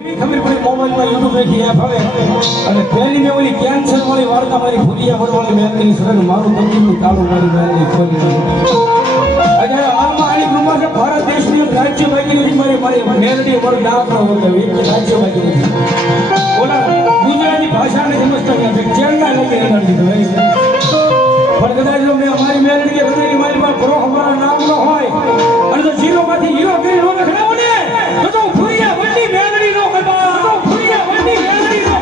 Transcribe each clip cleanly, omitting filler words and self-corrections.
ખબર પડી મોબાઈલમાં યુટ્યુબ રાખી એપ હવે અને પહેલી મેં ઓલી કેન્સર વાળી વાર્તા મારી ભૂરિયા વડવાળી મેલની સરળ મારું તકલીફનું તાળું મારી મેલની ખોલી અને હાલમાં આની કૃપા છે ભારત દેશની રાજ્ય બાકી નથી મારી મેલની મારું નામ ન હોય રાજ્ય બાકી નથી ઓલા ગુજરાતી ભાષાને સમજતા નથી ચેનના નથી રગાડી દીધો પણ કદાચ જો મેં અમારી મેલની કે હૃદયની મારી પાસે પ્રો અમારા નામ ન હોય અને જો ઝીરોમાંથી હીરો કરી નો લખડાવો ને તો ભૂરિયા વડની મેલની નો કહેવા તો ભૂરિયા વડની મેલની નો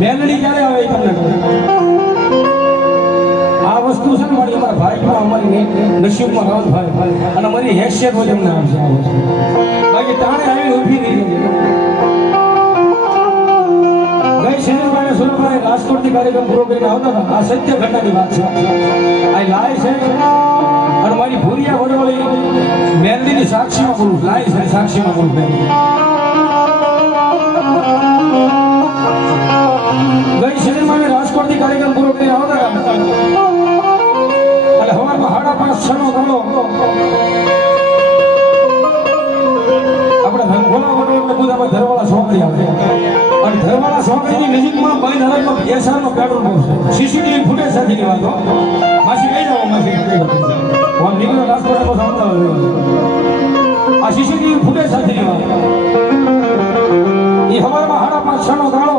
મેલડી ક્યારે આવે તમને આ વસ્તુ છે ને મારી અમારા ભાઈમાં અમારી નસીબમાં રાવત ભાઈ અને અમારી હેસિયત હોય એમને આવશે આ વસ્તુ બાકી તાણે આવી ઊભી રહી ગઈ શહેરભાઈ સુરભાઈ રાજકોટથી કાર્યક્રમ પૂરો કરીને આવતા હતા આ સત્ય ઘટનાની વાત છે આ લાય છે અને મારી ભૂરિયા વડવાળી મેલડીની સાક્ષીમાં બોલું લાય છે સાક્ષીમાં બોલું ગઈ શહેરમાં રાજકોટથી કાર્યક્રમ પૂરો કરીને આવતા હતા અને હવારમાં 5:30 ગાળો આપણે ભંગોલા વડોળને બુધામાં ધરવાળા સોંકડી આવે અને ધરવાળા સોંકડીની નજીકમાં બંધ હરકમાં એસઆરનો પેટ્રોલ પંપ છે સીસીટીવી ફૂટેજ સાથેની વાતો માસી કઈ જાવ માસી હું નીકળ્યો રાજકોટ બસ અમદાવાદ આ સીસીટીવી ફૂટેજ સાથેની વાત એ હવારમાં 5:30 ગાળો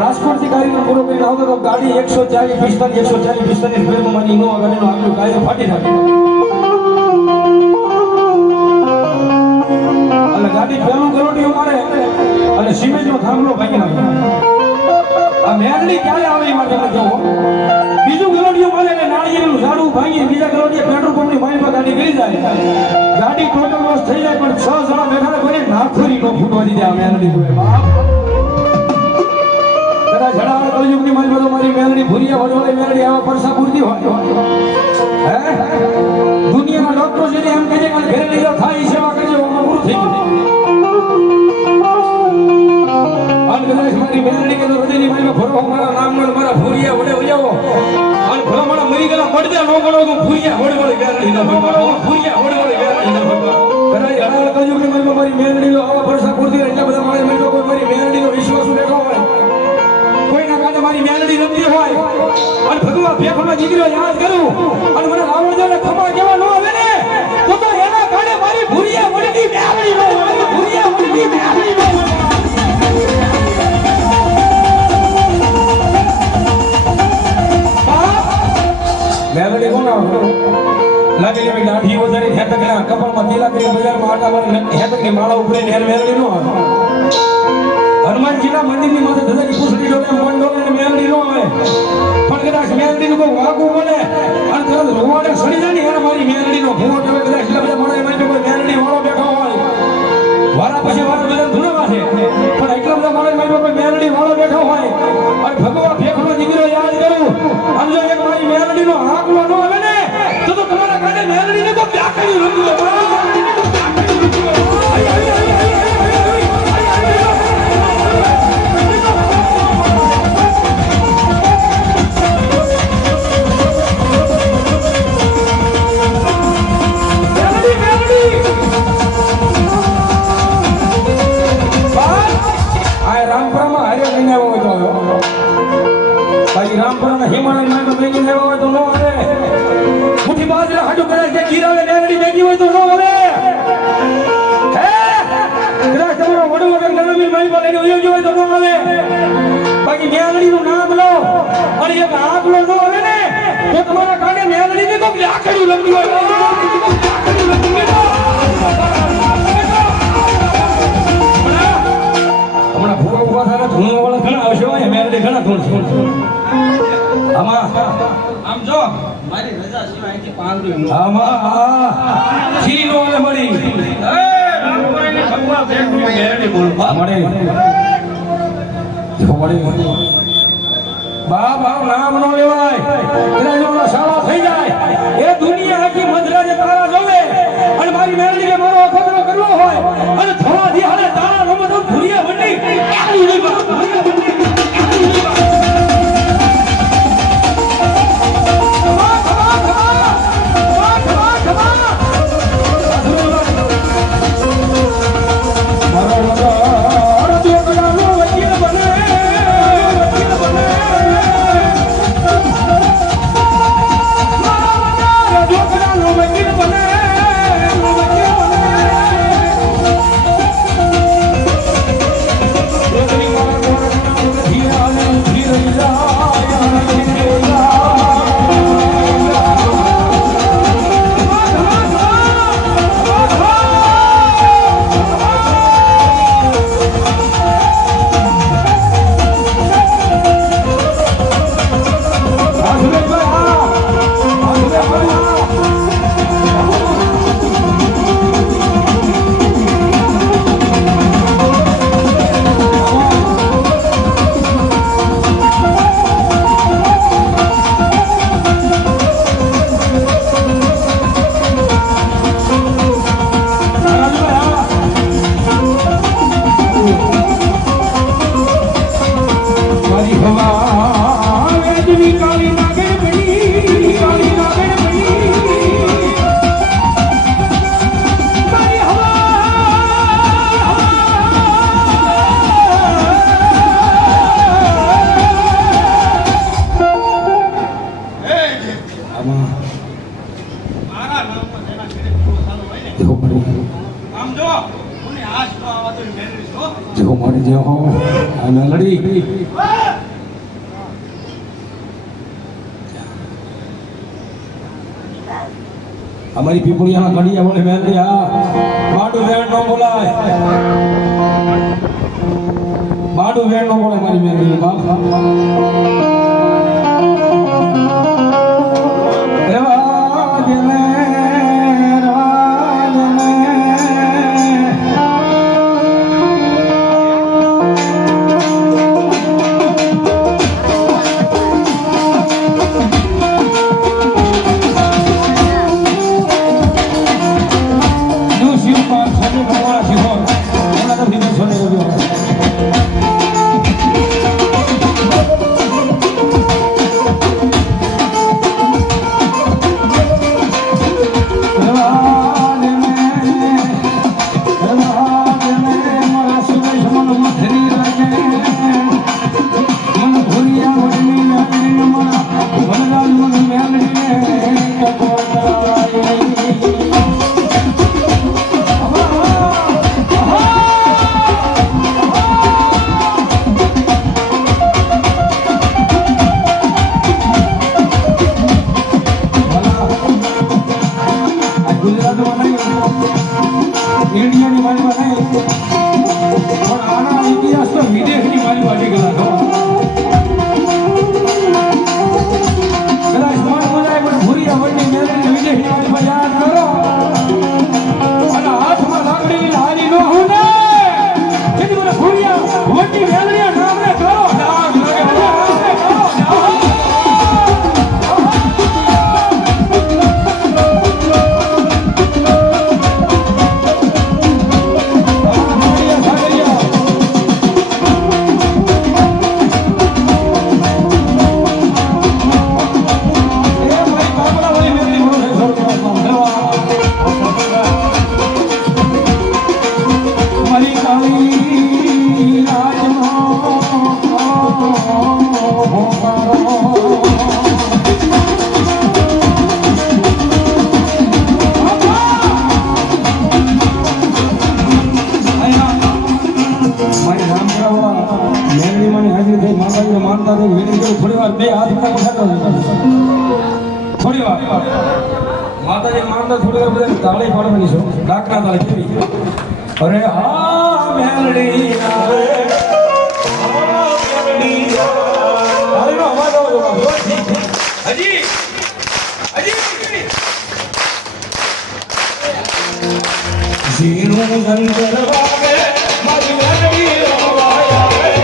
રાજકોટથી કાર્યક્રમ પૂરો કરીને આવતો તો ગાડી 140-45 સ્પીડમાં ઇનોવા ગાડીનો આગળ ટાયર ફાટી નાખ્યો અને ગાડી પેલું ગરોડિયું મારે અને સિમેન્ટનો થાંભલો ભાંગી નાખ્યો આ મેલડી ક્યારે આવે એ માટે જવો બીજું ગરોડિયું મારે અને નાળિયેરનું ઝાડું ભાંગી બીજા ગરોડિયા પેટ્રોલ પંપની માઇલમાં ગાડી ગઈ જાય ગાડી ટોટલ લોસ થઈ જાય પણ 6 જણા બેઠા કોઈ નાખોરી નો ફૂટવા દીધા આ મેલડી જડાવા કલયુગની મારી બધો મારી મેલડી ભૂરિયા વડવાળી મેલડી આવા પરસા પૂરતી હોય હે દુનિયાના ડોક્ટરો છે એમ કહે છે કે ઘરે લઈ જાઓ થાય સેવા કરજો પૂરું થઈ ગયું અને કદાચ મારી મેલડી કે હૃદયની મારી ભરો મારા નામનો મારા ભૂરિયા વડે ઉજાવો અને ભલા મારા મરી ગયેલા પડદે નો ગણો તો ભૂરિયા વડવાળી મેલડી ના ભગવાન ભૂરિયા વડવાળી મેલડી ના ભગવાન કદાચ જડાવા કલયુગની મારી મેલડી આવા પરસા પૂરતી એટલા બધા મારી મેલડી કોઈ મારી મેલડીનો વિશ્વાસ બેઠો હોય કોઈના કાને મારી મેલડી રમતી હોય અને ભગવાન ભેખોના દીકરીઓ યાદ કરું અને મને રાવણ જેને ખમા કેવા ન આવે ને તો એના કાને મારી ભૂરિયા વડની મેલડી નો ભૂરિયા વડની મેલડી નો લાગેલી ભાઈ દાઢી વધારે હેતકના કપાળમાં તિલક કરી બજારમાં આટા વાળી હેતકની માળા ઉપરે નેર મેળવી નો આવે હનુમાનજીના મંદિરની માથે ધજાની પૂછડી ડોલે મન ડોલે ને મેળવી નો આવે પણ કદાચ મેળવીનું કોઈ વાગું બોલે અને તરત રોવાડે સડી જાય ને એને મારી મેળવીનો ભૂટ હવે કદાચ એટલા બધા મળે એમાં કોઈ મેળવી વાળો બેઠો હોય વાળા પછી વાળા બધા ધૂણવા છે પણ એટલા બધા મળે એમાં કોઈ મેળવી વાળો બેઠો હોય અને ભગવાન ભેખનો દીકરો યાદ કરું અને જો એક મારી મેળવીનો આંકલો ન આવે ને તો તમારા કાને મેળવીને તો વ્યાકરી રંગલો રામપુરાના હિમાલય માં મેગી લેવા હોય તો નો આવે મુઠી બાજરા હાડું કરે કે ગીરાવે લેવડી મેગી હોય તો નો આવે હે કદાચ તમારો વડો વગર ગણમી મારી પર લઈને ઉયો હોય તો નો આવે બાકી મેલડીનું નામ લો અને એક આંકલો નો આવે ને તો તમારા કાને મેલડીને તો આખડી લંબી હોય હમણાં ભૂવા ઉભા થાય ધૂણવા વાળા ઘણા આવશે હોય મેલડી ઘણા ધૂણ આમાં આમ જો મારી રજા સિવાય અહીંથી પાંદડું આમાં છી નો આવે મળી એ રામપુરાની ભગવા બેઠી મેરડી બોલ મળે જો મળે બાપ નામ નો લેવાય એના જેવા સાળા થઈ જાય એ દુનિયા આખી મધરાજે તારા જોવે અને મારી મેરડી કે મારો અખતરો કરવો હોય અને થોડા દી હાલે તારા નમો તો ભૂરિયા વંડી हमारी पीपुड़िया गड़िया बोले मेरे बाडू वेण नो बोलाए बाडू वेण नो बोले हमारी मेरे बाप થોડી વાર બે હાથ ઉપર થોડી વાર માતાજી માનતા થોડી વાર બધા તાળી પાડવાની છે ડાકના તાળી કેવી અરે આ મેલડી આવે તાળીનો અવાજ આવજો હજી જીનું જંગલ વાગે મારી મેલડી રમવાય આવે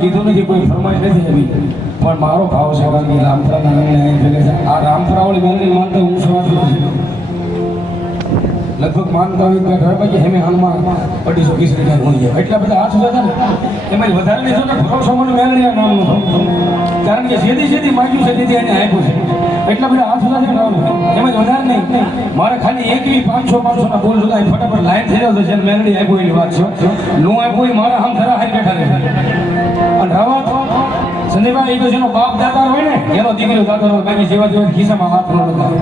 કીધું નથી કોઈ ફરમાઈ નથી આવી પણ મારો ભાવ છે કારણ કે રામપુરા આ રામપુરાવાળી મેલડી માનતા હું સવાર લગભગ માનતા હોય કે ઘર બાજુ હેમે હાલમાં 250 રૂપિયા હોઈ જાય એટલા બધા 8,000 ને એમાં વધારે નહીં તો ભરોસો મને મેલડી નામનો કારણ કે સીધી માગ્યું છે તેથી એને આપ્યું છે એટલા બધા 8,000 છે નામ એમાં વધારે નહીં મારે ખાલી એક 500 ના બોલ જોતા ફટાફટ લાઈન થઈ રહ્યો છે મેલડી આપ્યું એની વાત છે નું આપ્યું મારા હમ ધરા હાઈ બેઠા રહે અને રાવત સંજયભાઈ એ તો જેનો બાપ દાતા હોય ને એનો દીકરો દાતા હોય બાકી જેવા ખિસ્સામાં હાથ ન લગાવે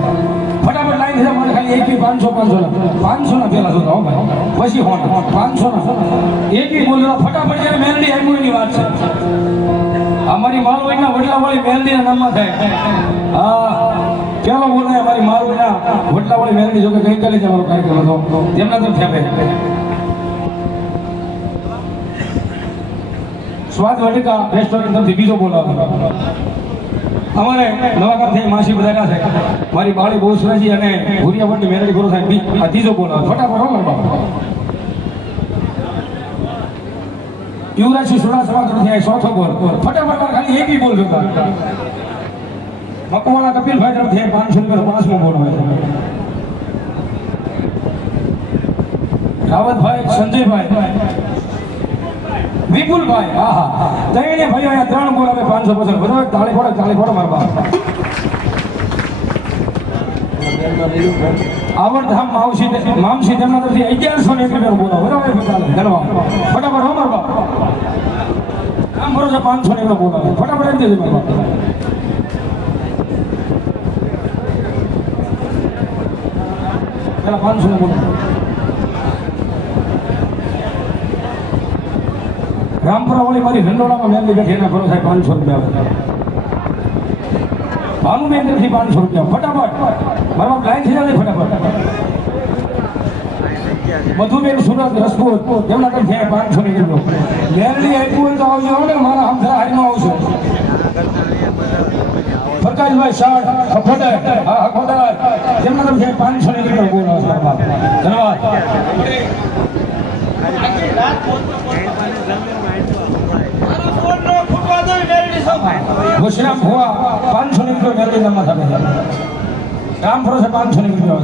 ફટાફટ લાઈન થઈ મને ખાલી એક 500 ના પેલા જોતા હો ભાઈ પછી હોટ 500 ના એક બોલ ફટાફટ જ્યારે મેલડી આપ્યું એની વાત છે અમારી માલવાઈના વડલાવાળી મેલડીના નામમાં થાય હા પેલો બોલાય અમારી માલવાઈના વડલાવાળી મેલડી જો કે ગઈકાલે જ અમારો કાર્યક્રમ હતો તેમના તરફથી આપે સ્વાદ વાટિકા રેસ્ટોરન્ટ તરફથી બીજો બોલાવો અમારે નવાગામથી માસી બધા છે મારી બાળી બહુ સુરાજી અને ભુરિયાવડની મેલડી પૂરો થાય આ ત્રીજો બોલાવો ફટાફટ હો મારા બાપા યુવરાજસિંહ સુરાસરા તરફથી ચોથો બોલ ફટાફટ ખાલી એક બોલ જોતા મકવાણા કપિલભાઈ તરફથી 500 રૂપિયા પાંચમો બોલ હોય રાવતભાઈ સંજયભાઈ વિપુલભાઈ હા ત્રણે ભાઈઓ અહીંયા 3 બોલ આવે 550 બધા તાળી ફોડો મારવા આવડધામ મામસી તેમના તરફથી 1101 રૂપિયા બોલાવો બરાબર ધન્યવાદ ફટાફટ હો મારવા કામ ભરો છે 500 ને બોલાવો ફટાફટ એમ દેજો મારવા પેલા 500 ને બોલાવો રામપુરા વાળી મારી રંડોળામાં મેલડી બેઠી એના ભરો થાય 500 રૂપિયા ભાનુબેન તરફથી 500 રૂપિયા ફટાફટ મારા લાઈન થઈ જાય ફટાફટ મધુબેન સુરત રસપૂત તેમના તરફથી 500 ની કિલો મેલડી આપ્યું હોય તો આવજો ને મારા હમસરા હારીમાં આવશો પ્રકાશભાઈ શાહ અખોદર તેમના તરફથી 500 ની કિલો બોલો ધન્યવાદ ઘોષણા ભુવા 500 ની કિલો મેલડી નામમાં થાય રામપુરો છે 500 ની કિલો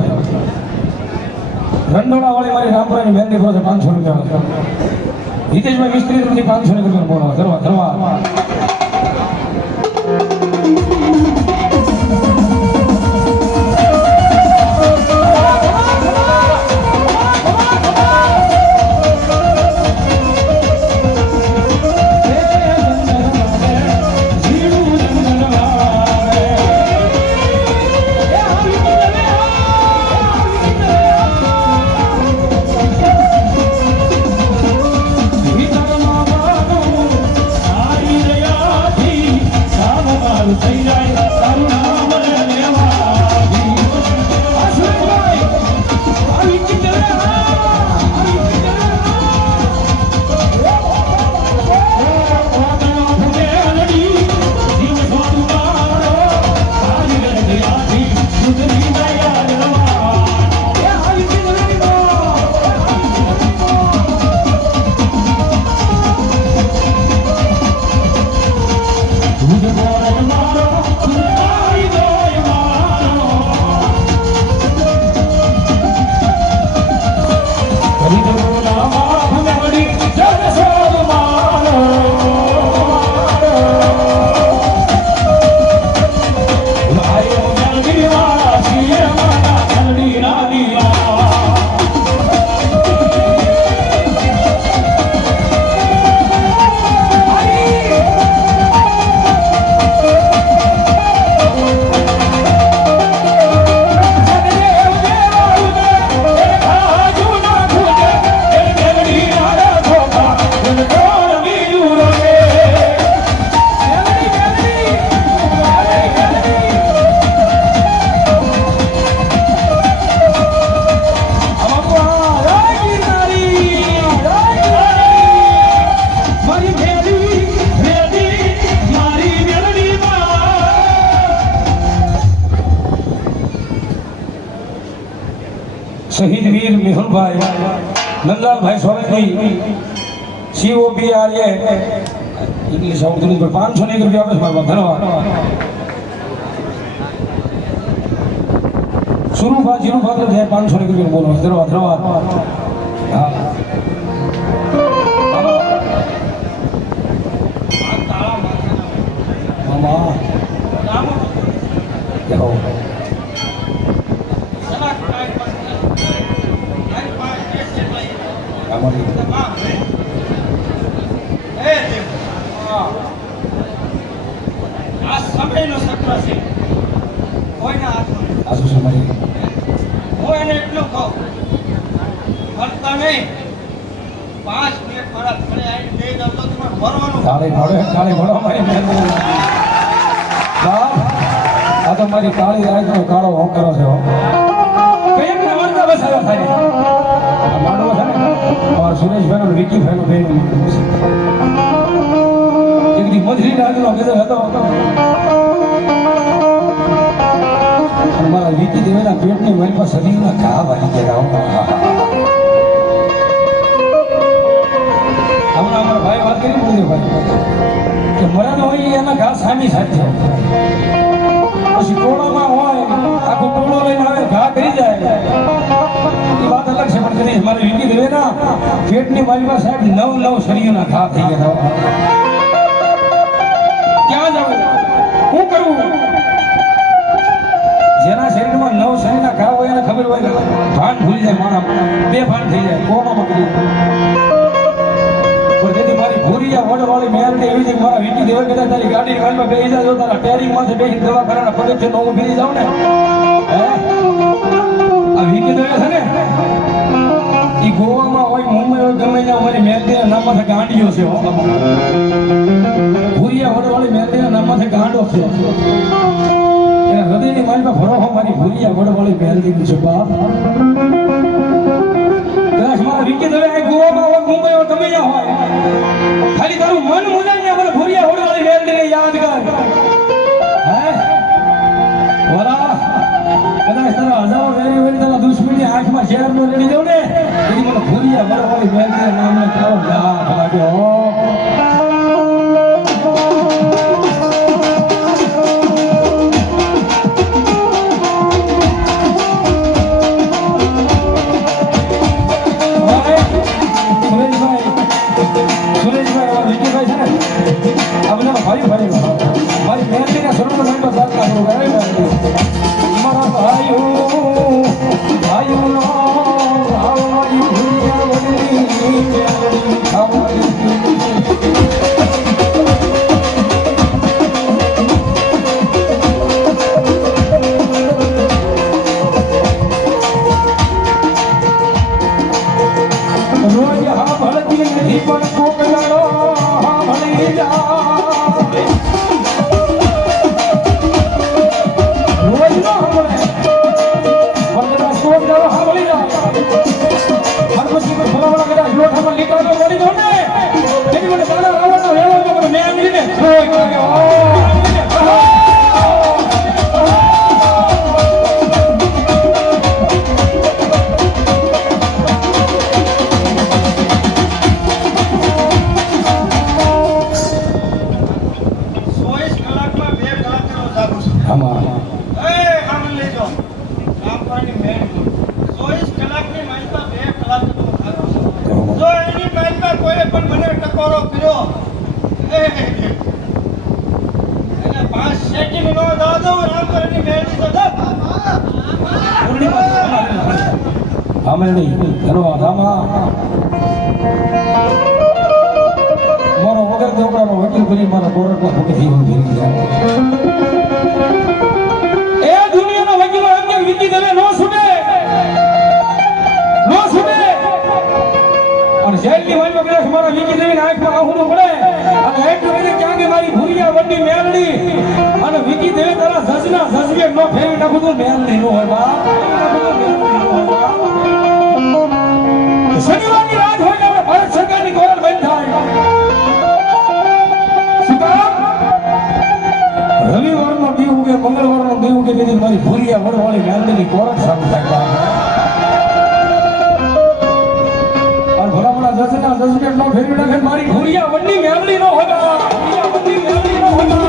રંડોળા વાળી મારી રામપુરાની મેલડી ભરો છે 500 રૂપિયા હિતેશભાઈ મિસ્ત્રી તરફથી 500 ની કિલો બોલો ધન્યવાદ શહીદ વીર મેહુલભાઈ નંદલાલભાઈ સોલંકી COBRA ઇંગ્લિશ આવતું પર 501 રૂપિયા આપે મારા ધન્યવાદ સુરુભા જીરુભા તો 501 રૂપિયા બોલો ધન્યવાદ હા મામા જાઓ આ સમયનો સત્ર છે કોઈના હાથમાં આસુ સમય હું એને એટલું કહું ફરતા નહીં 5 મિનિટ મારા ઘરે આવીને બે દઉં તો તમારે ભરવાનું કાલે ભણો મારી મહેરબાની આ તો મારી કાળી રાતનો કાળો હોમ કરો છે કઈ ને વર્તા બસાયો થાય આ માંડવો છે ને ઓર સુરેશભાઈ નો વિકી ભાઈ નો બેન એક દી મધરી રાતનો કીધો હતો અને મારા વિકી દેવેના પેટની મારી પાસે શરીરના ઘા વાગી ગયા હમણાં અમારા ભાઈ વાત કરી બોલ્યો ભાઈ કે મરણ હોય એના ઘા સામી સાથે પછી ટોળામાં હોય આખો ટોળો લઈને આવે ઘા કરી જાય એ વાત અલગ છે પણ નહીં મારે વિકી દેવેના પેટની બાજુમાં સાહેબ 9 શરીરના ઘા થઈ ગયા ક્યાં જવું શું કરવું જેના શરીરમાં 9 શરીરના ઘા હોય એને ખબર હોય ભાન ભૂલી જાય મારા બે ભાન થઈ જાય કોમામાં કરી તેથી મારી ભૂરિયા વડવાળી મેરડી એવી છે મારા વિકી દેવા કદાચ તારી ગાડી કાનમાં બેસી જાય તારા ટેરિંગ માંથી બેસી દવાખાના પગથિયે નો ફેરી જાવ ને આ વિકી દેવા છે ને એ ગોવામાં હોય મુંબઈ હોય ગમે ત્યાં મારી મેરડીના નામમાંથી ગાંડીઓ છે ભૂરિયા વડવાળી મેરડીના નામમાંથી ગાંડો છે એના હૃદયની મારીમાં ભરોહો મારી ભૂરિયા વડવાળી મેરડીનું છે બાપ મારા વિકી દેવા ગોવામાં હોય મુંબઈ હોય ગમે ત્યાં હોય ખાલી તારું મન મુજાઈને મને ભૂરિયા હોડવાળી મેરડીને યાદ કર હે વરા કદાચ તારા હજારો વેરી વેરી તારા દુશ્મનની આંખમાં શેર નો રેડી દઉં ને એની મને ભૂરિયા હોડવાળી મેરડીના નામને તારો યાદ લાગ્યો મારી મહેનતીના સ્વરૂપમાં નામ સાધના કરું મારા ભાઈઓનો આવવાની ભૂરિયા વડની રોજ હા ભળતી નથી પણ કોક જાણો હા ભળી જા મારો વગર છોકરાનો વકીલ કરી મારા કોર્ટમાં ભૂખી ફેરી ગયા એ દુનિયાનો વકીલો એમને વિકી દેવે નો છૂટે અને જેલની વાનમાં કદાચ મારા વિકી દેવીને આંખમાં આહુડું પડે અને એટલું કીધે ક્યાં કે મારી ભૂરિયા વડની મેરડી અને વિકી દેવે તારા જજના જજવે નો ફેરી નાખું તો મેરડી નો હોય બા શનિવારની રાત હોય ને ભારત સરકારની કોરલ બંધ થાય શું કામ રવિવારનો દી ઉગે મંગળવારનો દી ઉગે તેથી મારી ભૂરિયા વડવાળી મેરડીની કોરલ સારું થાય દસમેટ નો ફેરવી નાખે મારી ભૂરિયા વડની મેલડી નો હોતા ભૂરિયા વડની મેલડી નો હોતા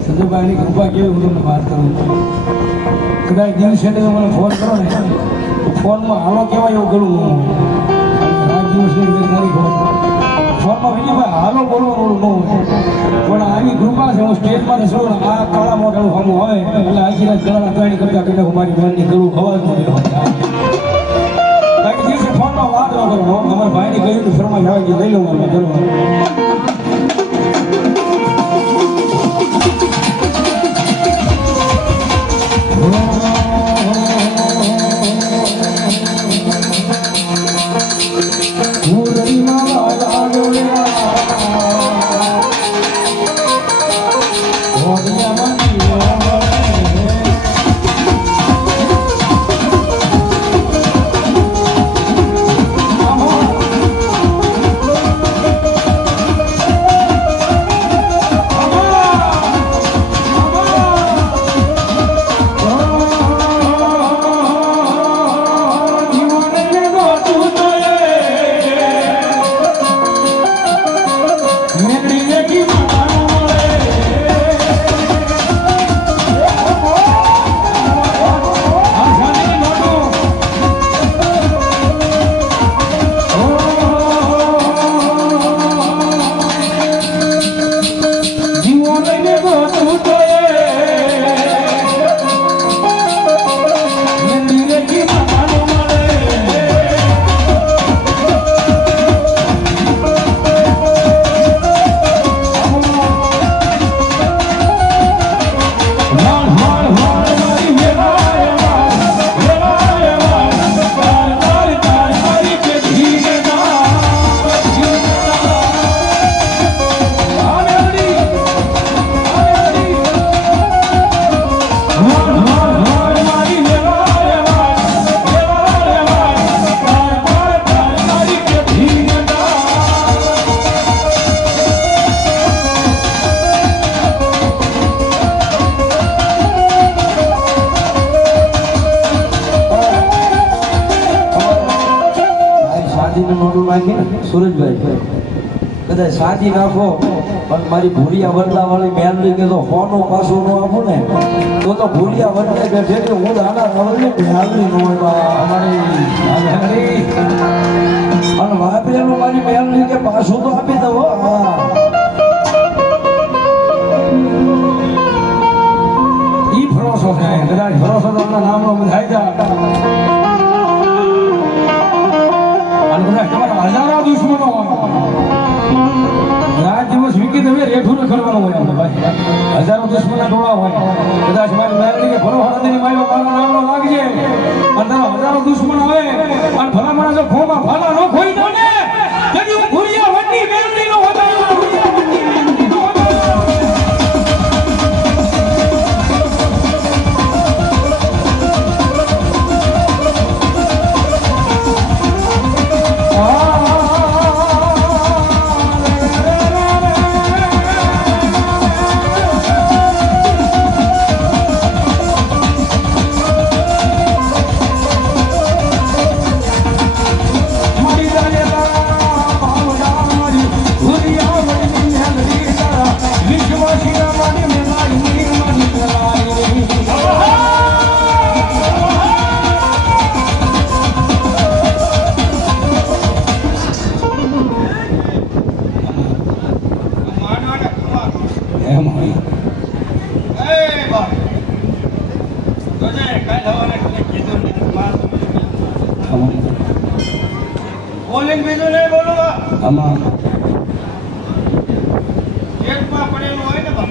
સંજયભાઈની કૃપા કેવી હું તમને વાત કરું કદાચ દિવસે મને ફોન કરો ને તો ફોનમાં હાલો કહેવાય એવું કરું હું રાત દિવસની તારીખ હોય ફોનમાં વિજયભાઈ હાલો બોલવાનું ન હોય પણ આની કૃપા છે હું સ્ટેજમાંથી શું આ કાળા મોઢાનું હમું હોય એટલે આખી રાત ગળાના ત્રણની કરતા કરીને હું મારી બહેનની કરું ખબર બાકી દિવસે ફોનમાં વાત ન કરો અમારા ભાઈને કહ્યું કે ફરમાઈ આવે કે લઈ લઉં મારે કરવાનું સુરજભાઈ કદાચ સાજી નાખો પણ મારી ભૂરિયા વડલા વાળી મેલડી કે તો હોનું પાછું ન આપું ને તો ભૂરિયા વડલે બેઠે કે હું આના રવલને મેલડી ન હોય અમારી અને વાપરેલું મારી મેલડી કે પાછું તો આપી દો ઈ ભરોસો છે કદાચ ભરોસો તો આપણા નામનો બંધાઈ જાય તમારા હજારો દુશ્મનો રાત દિવસ વીકી તમે રેઠું ન કરવાનું હોય ભાઈ હજારો દુશ્મનો ટોળા હોય કદાચ મારી મેલડી કે ભરો હળદની માયો મારો નામનો લાગજે અને તારા હજારો દુશ્મન હોય અને ભલામણા જો ફોમાં ફાલા ન ખોઈ દો ને તેથી હું ભૂરિયા વડની મેલડી નો હોતા તો ને કાલ હવારે કંઈ કીધું નહીં મારું બોલીને બીજું નહીં બોલું આમાં પેટમાં પડેલું હોય ને બાપ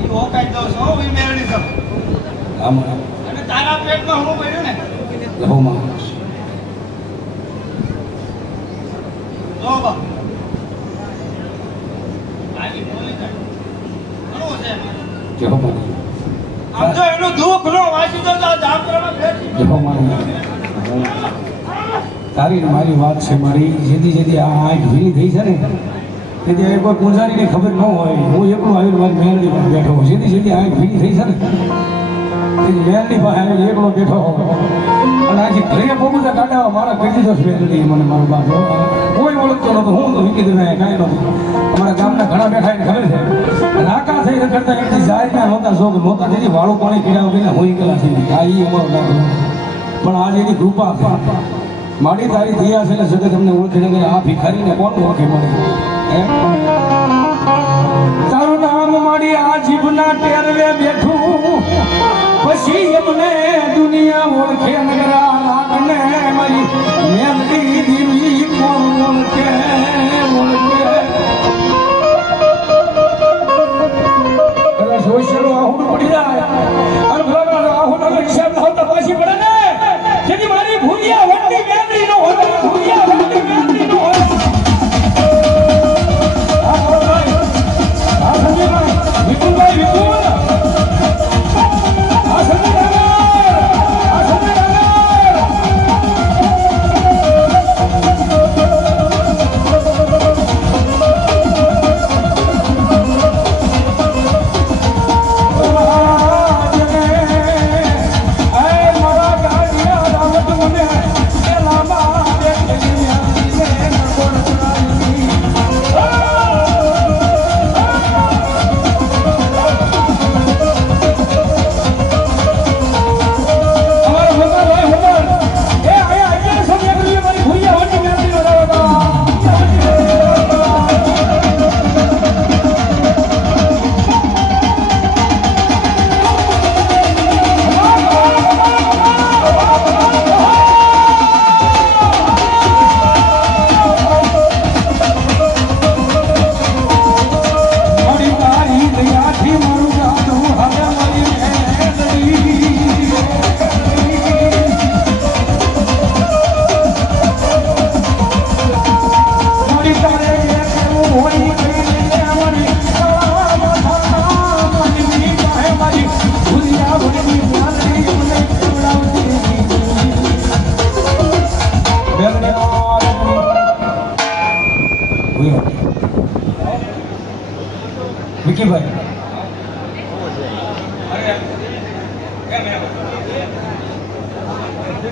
એ ઓકાઈ દઉં છું એ મેળવી દઉં આમાં અને તારા પેટમાં હું પડ્યું ને લહોમાં જો બાપ આજી બોલી જાય ઘણું છે લહોમાં આમ તો એનું દુઃખ નો વાંચી દો તો આ જામકરમાં બેસી લહોમાં તારી ને મારી વાત છે મારી જેથી જેથી આ આંખ ભીની થઈ છે ને તેથી એક વાર પૂજારીને ખબર ન હોય હું એકલો આવીને મારી મેલડી પાસે બેઠો હોઉં જેથી જેથી આંખ ભીની થઈ છે ને તેથી મેલડી પાસે આવીને એકલો બેઠો હોઉં અને આખી ઘરે બહુ કાઢાવા મારા કહી દીધો છે મેલડી મને મારો બાપ કોઈ ઓળખતો નતો હું તો વીકી દીધું કાંઈ નહોતું અમારા ગામના ઘણા બેઠા એને ખબર છે અને આકા થઈ રખડતા એકથી જાહેરના નહોતા શોખ નહોતા તેથી વાળું પાણી પીડાવું કરીને હોઈ ગયેલા છે આ એ અમારો લાગે પણ આજે એની કૃપા છે મારી તારી દિયા છે એટલે સદે તમને ઓળખીને કે આ ભિખારીને કોણ ઓળખે મળે તારું નામ મારી આ જીભના ટેરવે બેઠું પછી એમને દુનિયા ઓળખે નગરા લાગને મારી મેલડી દીવી કોણ ઓળખે ઓળખે કદાચ હોશિયારો આહુડ પડી જાય અને ભલા આહુડ હિસાબ ના હોતા પાછી પડે ને જેથી મારી ભૂલિયા વંડી મેલડી નો હોય ભૂલિયા વંડી મેલડી નો હોય આ સંજીભાઈ વિપુલભાઈ વિપુલ આ સંજીભાઈ આ સંજીભાઈ અરે કેમ એમ